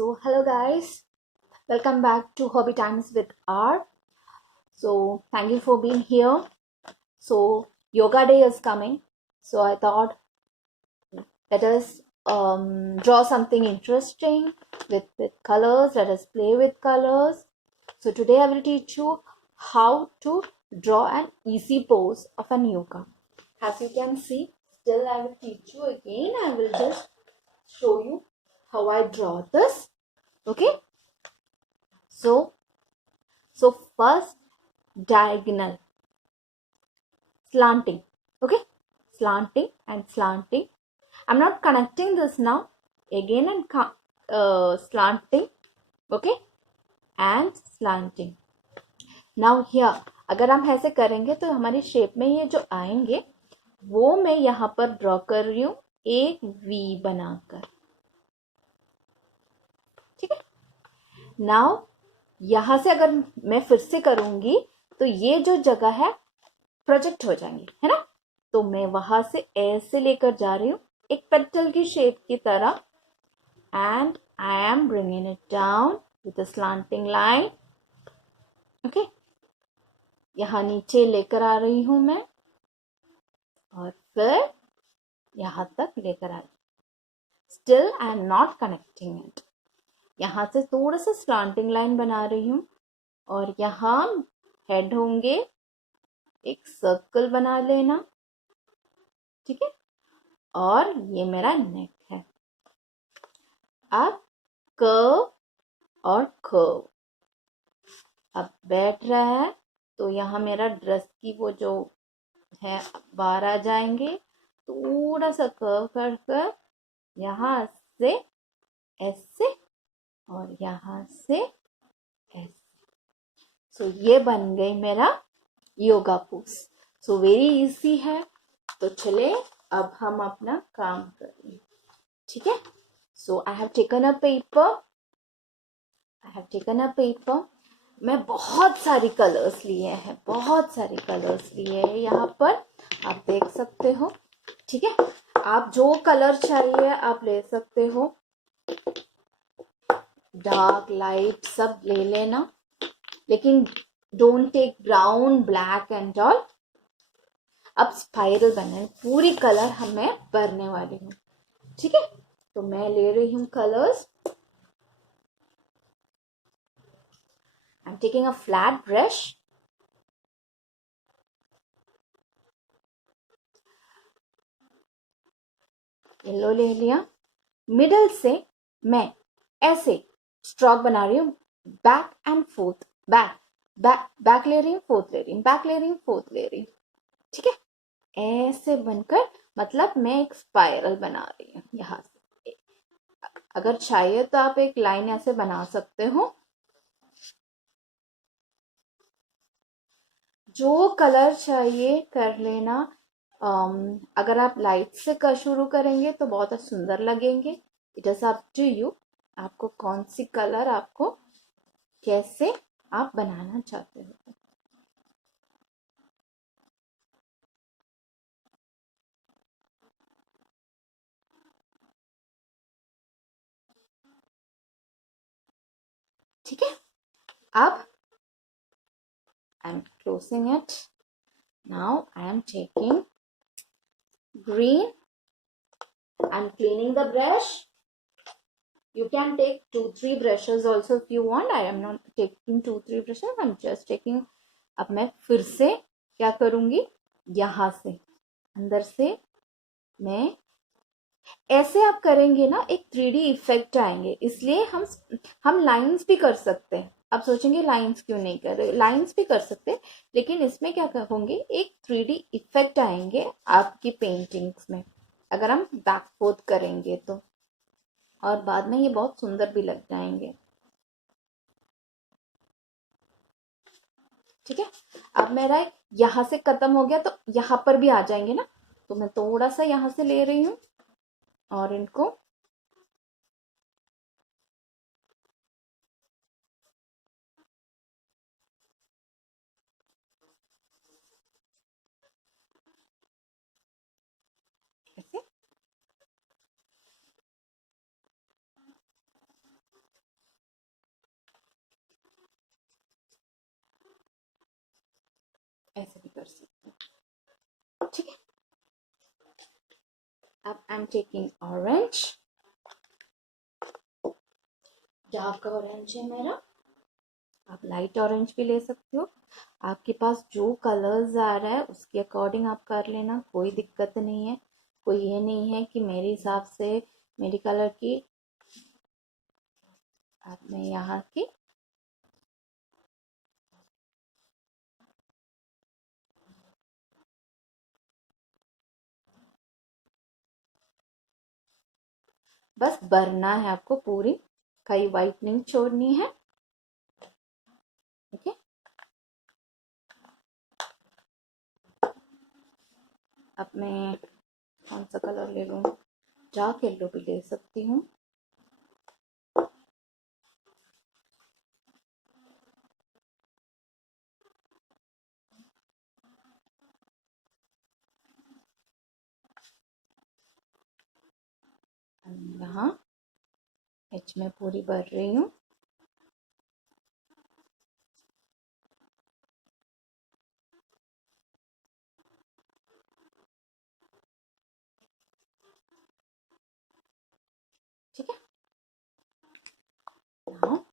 Hello guys, welcome back to Hobby Times with R. So thank you for being here. So yoga day is coming. So I thought let us draw something interesting with colors. Let us play with colors. So today I will teach you how to draw an easy pose of an yoga. As you can see, still I will teach you again. I will just show you how I draw this. Okay. So first diagonal, slanting. Okay, slanting and slanting. I'm not connecting this now. Again and slanting. Okay, and slanting. Now here अगर हम ऐसे करेंगे तो हमारी शेप में ये जो आएंगे वो मैं यहाँ पर ड्रॉ कर रही हूँ एक वी बनाकर. ठीक है. नाउ यहाँ से अगर मैं फिर से करूंगी तो ये जो जगह है प्रोजेक्ट हो जाएंगी, है ना. तो मैं वहां से ऐसे लेकर जा रही हूँ एक पेटल की शेप की तरह and I am bringing it down with a slanting line. Okay, यहाँ नीचे लेकर आ रही हूं मैं और फिर यहां तक लेकर आ रही हूँ. Still I am not connecting it. यहां से थोड़ा सा स्लांटिंग लाइन बना रही हूँ और यहाँ हेड होंगे, एक सर्कल बना लेना. ठीक है, और ये मेरा नेक है. अब कर्व और कर्व अब बैठ रहा है तो यहाँ मेरा ड्रेस की वो जो है बाहर आ जाएंगे. थोड़ा सा कर्व कर कर यहाँ से ऐसे और यहाँ से ऐसे. सो ये बन गई मेरा yoga pose. So very easy है. तो चले अब हम अपना काम करें. ठीक है. So I have taken a paper. मैं बहुत सारी कलर्स लिए हैं यहाँ पर. आप देख सकते हो. ठीक है, आप जो कलर चाहिए आप ले सकते हो. डार्क लाइट सब ले लेना, लेकिन don't take brown black and all. अब स्पाइरल बनना, पूरी कलर मैं भरने वाली हूँ. ठीक है, तो मैं ले रही हूँ colours. I'm taking a flat brush. Yellow ले लिया. मिडल से मैं ऐसे स्ट्रोक बना रही हूँ. बैक एंड फोर्थ, बैक ले रही हूँ, फोर्थ ले रही हूँ, बैक ले रही हूँ, फोर्थ ले रही हूँ. ठीक है, ऐसे बनकर मतलब मैं एक स्पाइरल बना रही हूँ यहाँ से. अगर चाहिए तो आप एक लाइन ऐसे बना सकते हो. जो कलर चाहिए कर लेना. अगर आप लाइट से शुरू करेंगे तो बहुत सुंदर लगेंगे. It is up to you. आपको कौन सी कलर, आपको कैसे आप बनाना चाहते हो. ठीक है, अब I am closing it. Now I am taking green. I'm cleaning the brush. You can take 2-3 brushes also if you want. I am not taking 2-3 brushes. I'm just taking. अब मैं फिर से क्या करूंगी, यहां से अंदर से मैं ऐसे आप करेंगे ना एक 3D इफेक्ट आएंगे. इसलिए हम लाइंस भी कर सकते हैं. आप सोचेंगे लाइंस क्यों नहीं कर रहे. लाइंस भी कर सकते हैं, लेकिन इसमें क्या होंगे, एक 3D इफेक्ट आएंगे आपकी पेंटिंग्स में अगर हम बैक फोर्थ करेंगे तो. और बाद में ये बहुत सुंदर भी लग जाएंगे. ठीक है, अब मेरा यहां से खत्म हो गया तो यहां पर भी आ जाएंगे ना. तो मैं थोड़ा सा यहां से ले रही हूँ और इनको ऐसे. अब I am taking orange, dark orange है मेरा, आप लाइट ऑरेंज भी ले सकते हो। आपके पास जो कलर्स आ रहा है उसके अकॉर्डिंग आप कर लेना, कोई दिक्कत नहीं है। कोई ये नहीं है कि मेरे हिसाब से मेरी कलर की आपने यहाँ की बस भरना है आपको, पूरी कहीं वाइट नहीं छोड़नी है। ठीक है, अब मैं कौन सा कलर ले लूँ, डार्क येलो भी ले सकती हूँ। यहाँ एच में पूरी भर रही हूँ। ठीक है, now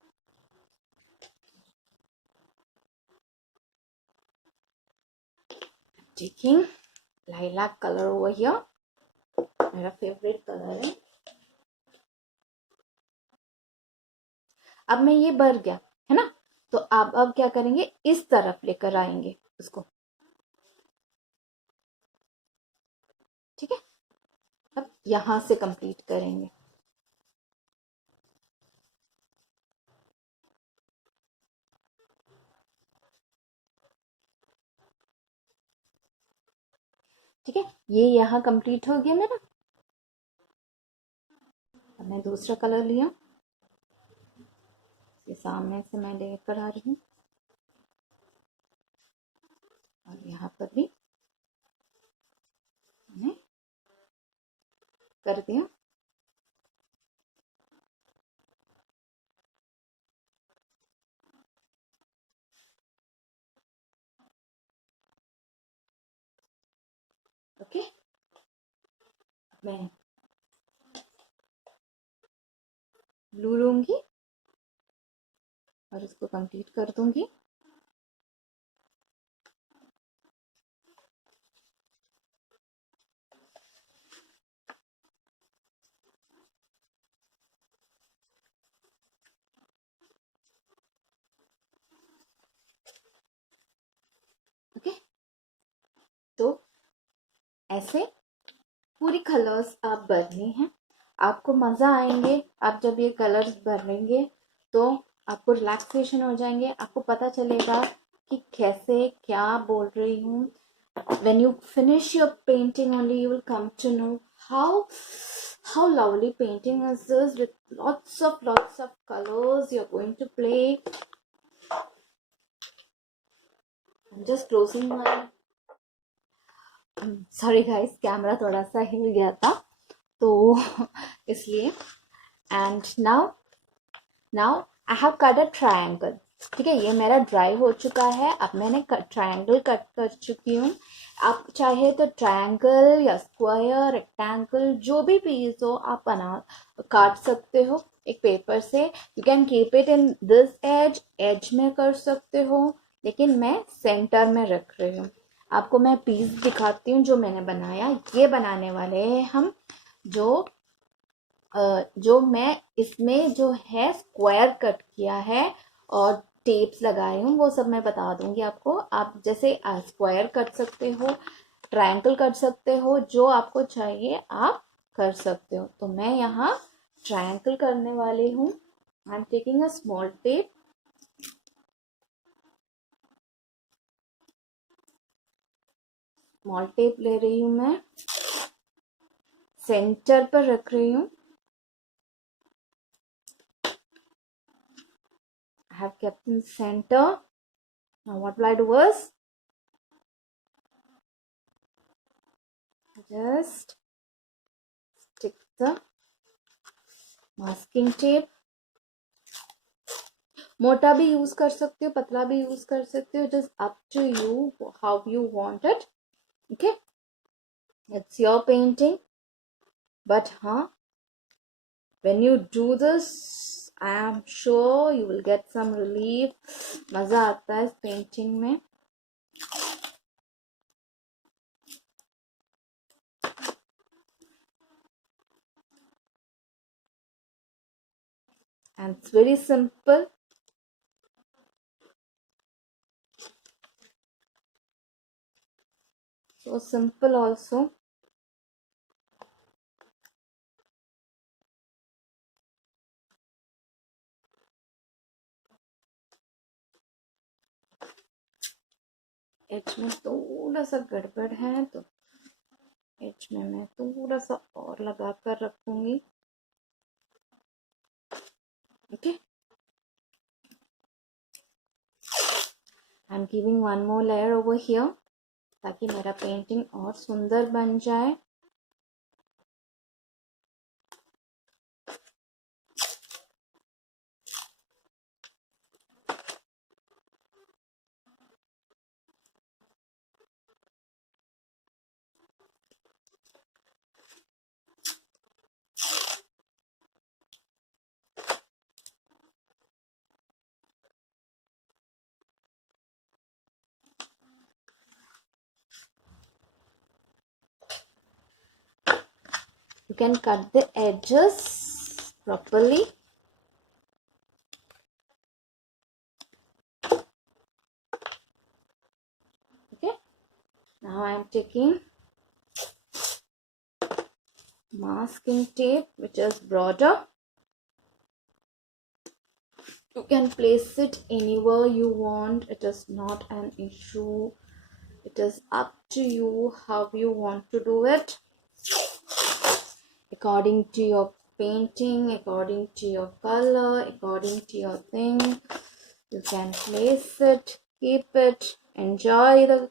taking lilac color over here, मेरा फेवरेट कलर है। अब मैं ये भर गया है ना, तो आप अब क्या करेंगे, इस तरफ लेकर आएंगे उसको। ठीक है, अब यहां से कंप्लीट करेंगे। ठीक है, ये यहाँ कंप्लीट हो गया मेरा। अब मैं दूसरा कलर लिया, ये सामने से मैं लेकर आ रही हूँ, और यहाँ पर भी मैंने कर दिया। ओके, मैं ब्लू लूंगी और इसको कंप्लीट कर दूंगी। ओके, तो ऐसे पूरी कलर्स आप भरनी हैं। आपको मज़ा आएंगे आप जब ये कलर्स भरेंगे, तो आपको रिलैक्सेशन हो जाएंगे, आपको पता चलेगा कि कैसे क्या बोल रही हूँ। when you finish your painting only you will come to know how lovely painting is this, with lots of colors you're going to play. I'm just closing my sorry guys, camera थोड़ा सा हिल गया था तो इसलिए। And now I have cut a triangle. ठीक है, ये मेरा ड्राई हो चुका है, अब मैंने ट्रायंगल कट कर चुकी हूँ। आप चाहे तो ट्रायंगल या स्क्वायर, रेक्टेंगल, जो भी पीस हो आप बना काट सकते हो एक पेपर से। You can keep it in this edge में कर सकते हो, लेकिन मैं सेंटर में रख रही हूँ। आपको मैं पीस दिखाती हूँ जो मैंने बनाया। ये बनाने वाले हैं हम, जो मैं इसमें जो है स्क्वायर कट किया है और टेप्स लगाए हूँ, वो सब मैं बता दूंगी आपको। आप जैसे स्क्वायर कट सकते हो, ट्रायंगल कट सकते हो, जो आपको चाहिए आप कर सकते हो। तो मैं यहाँ ट्रायंगल करने वाली हूँ। I am taking a small tape, small tape ले रही हूँ मैं, सेंटर पर रख रही हूँ। I have kept in center. Now what will I do is just stick the masking tape. मोटा भी यूज कर सकते हो, पतला भी यूज कर सकते हो, just up to you how you want it. Okay, it's your painting. but when you do this, I am sure you will get some relief. मजा आता है इस पेंटिंग में. And it's very simple. So simple also. Edge में थोड़ा सा गड़बड़ है, तो एज में मैं थोड़ा सा और लगा कर रखूंगी. Okay, I am giving one more layer over here ताकि मेरा पेंटिंग और सुंदर बन जाए. You can cut the edges properly. Okay, now I am taking masking tape which is broader. You can place it anywhere you want. It is not an issue. It is up to you how you want to do it. According to your painting, according to your color, according to your thing, you can place it, keep it, enjoy the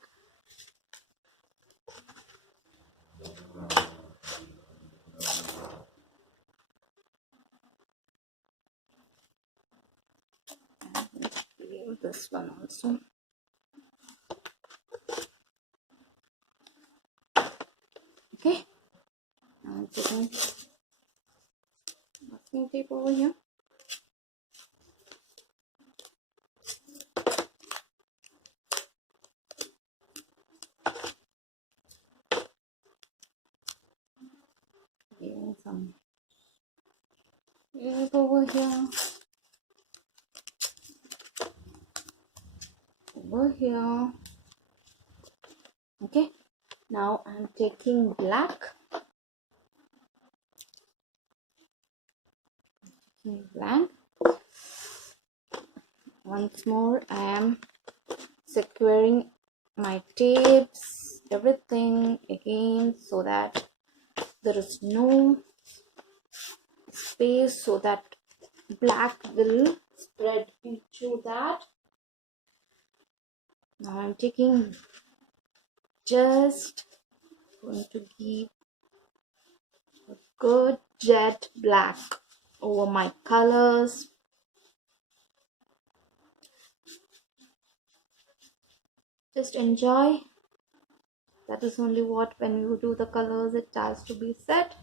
this one also. Okay, now I'm putting masking tape over here. Giving some tape over here, over here. Okay, now I'm taking black. Blank. Once more, I am securing my tapes, everything again, so that there is no space, so that black will spread into that. Now I'm taking just going to give a good jet black over my colors. Just enjoy. That is only what, when you do the colors, it has to be set.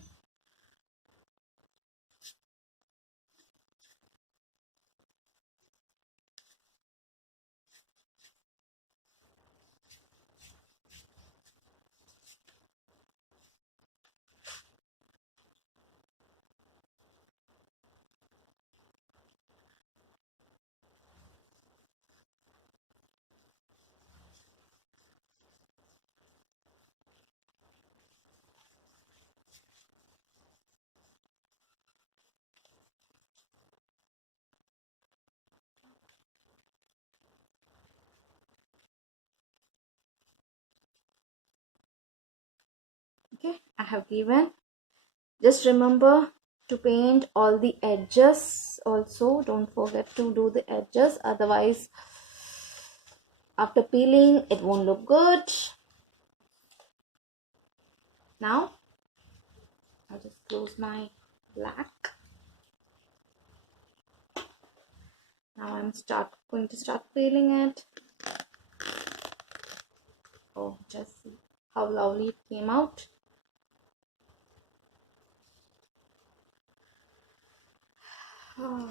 Okay, I have given. Just remember to paint all the edges also. Don't forget to do the edges, otherwise after peeling it won't look good. Now I'll just close my black. Now I'm going to start peeling it. Oh, just see how lovely it came out. Yeah.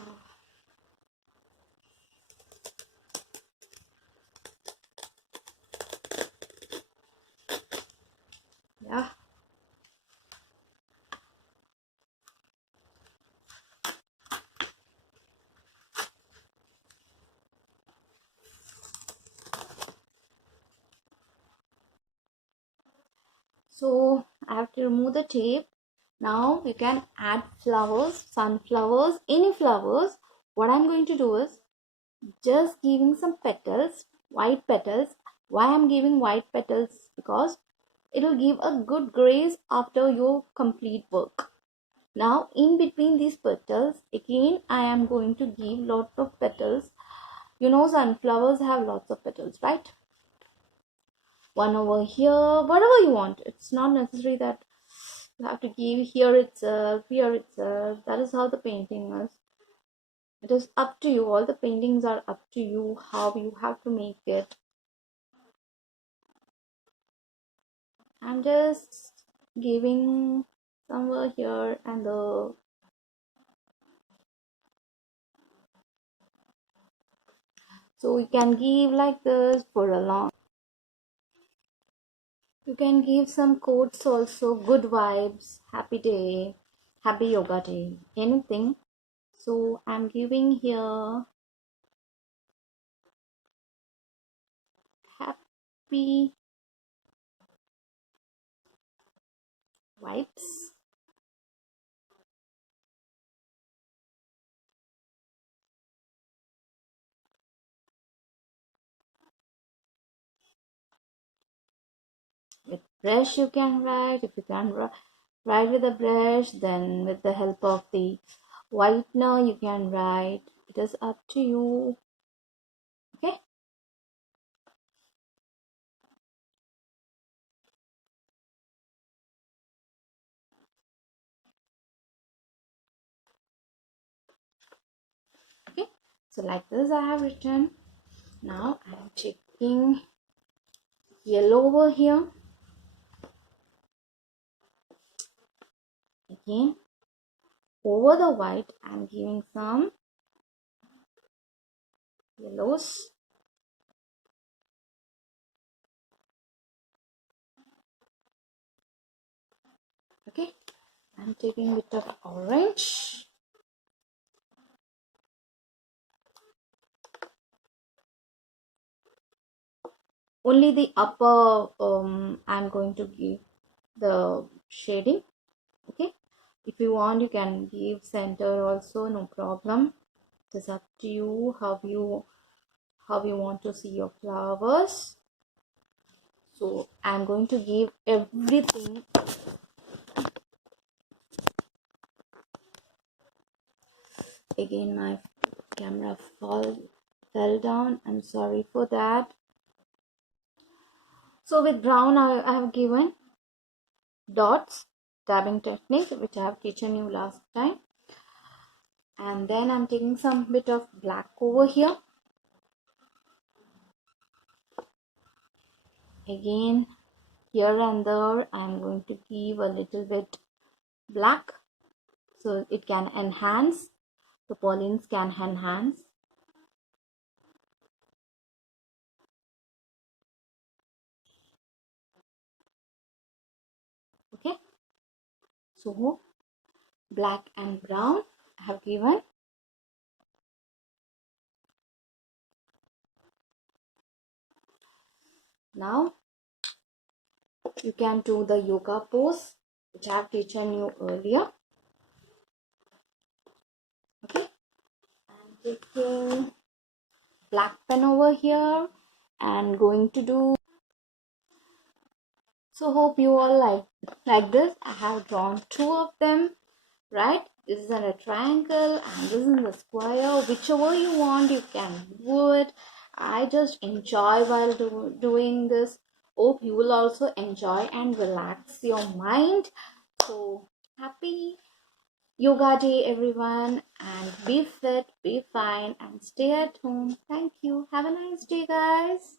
So I have to remove the tape. Now you can add flowers, sunflowers, any flowers. What I'm going to do is just giving some petals, white petals. Why I'm giving white petals? Because it will give a good grace after your complete work. Now in between these petals, again I am going to give lots of petals. You know sunflowers have lots of petals, right? One over here, whatever you want. It's not necessary that you have to give here itself, here itself. That is how the painting is. It is up to you. All the paintings are up to you how you have to make it. I'm just giving somewhere here and the so you can give like this for a long. You can give some quotes also, good vibes, happy day, happy yoga day, anything. So I'm giving here happy vibes. With brush you can write. If you can write with a brush, then with the help of the whitener you can write. It is up to you. Okay. Okay. So like this I have written. Now I'm taking yellow over here. Again over the white I'm giving some yellows. Okay. I'm taking a bit of orange. Only the upper I'm going to give the shading. Okay, if you want you can give center also, no problem. It's up to you how you want to see your flowers. So I'm going to give everything. Again my camera fell down, I'm sorry for that. So with brown I have given dots, dabbing technique, which I have teaching you last time. And then I'm taking some bit of black over here. Again here and there I'm going to give a little bit black so it can enhance, the pollens can enhance. Okay, so black and brown I have given. Now you can do the yoga pose which I have teaching you earlier. Okay, I'm taking black pen over here and going to do. So hope you all like this. I have drawn two of them, right? This is in a triangle and this is in a square. Whichever you want you can do it. I just enjoy while doing this. Hope you will also enjoy and relax your mind. So happy yoga day everyone, and be fit, be fine, and stay at home. Thank you. Have a nice day guys.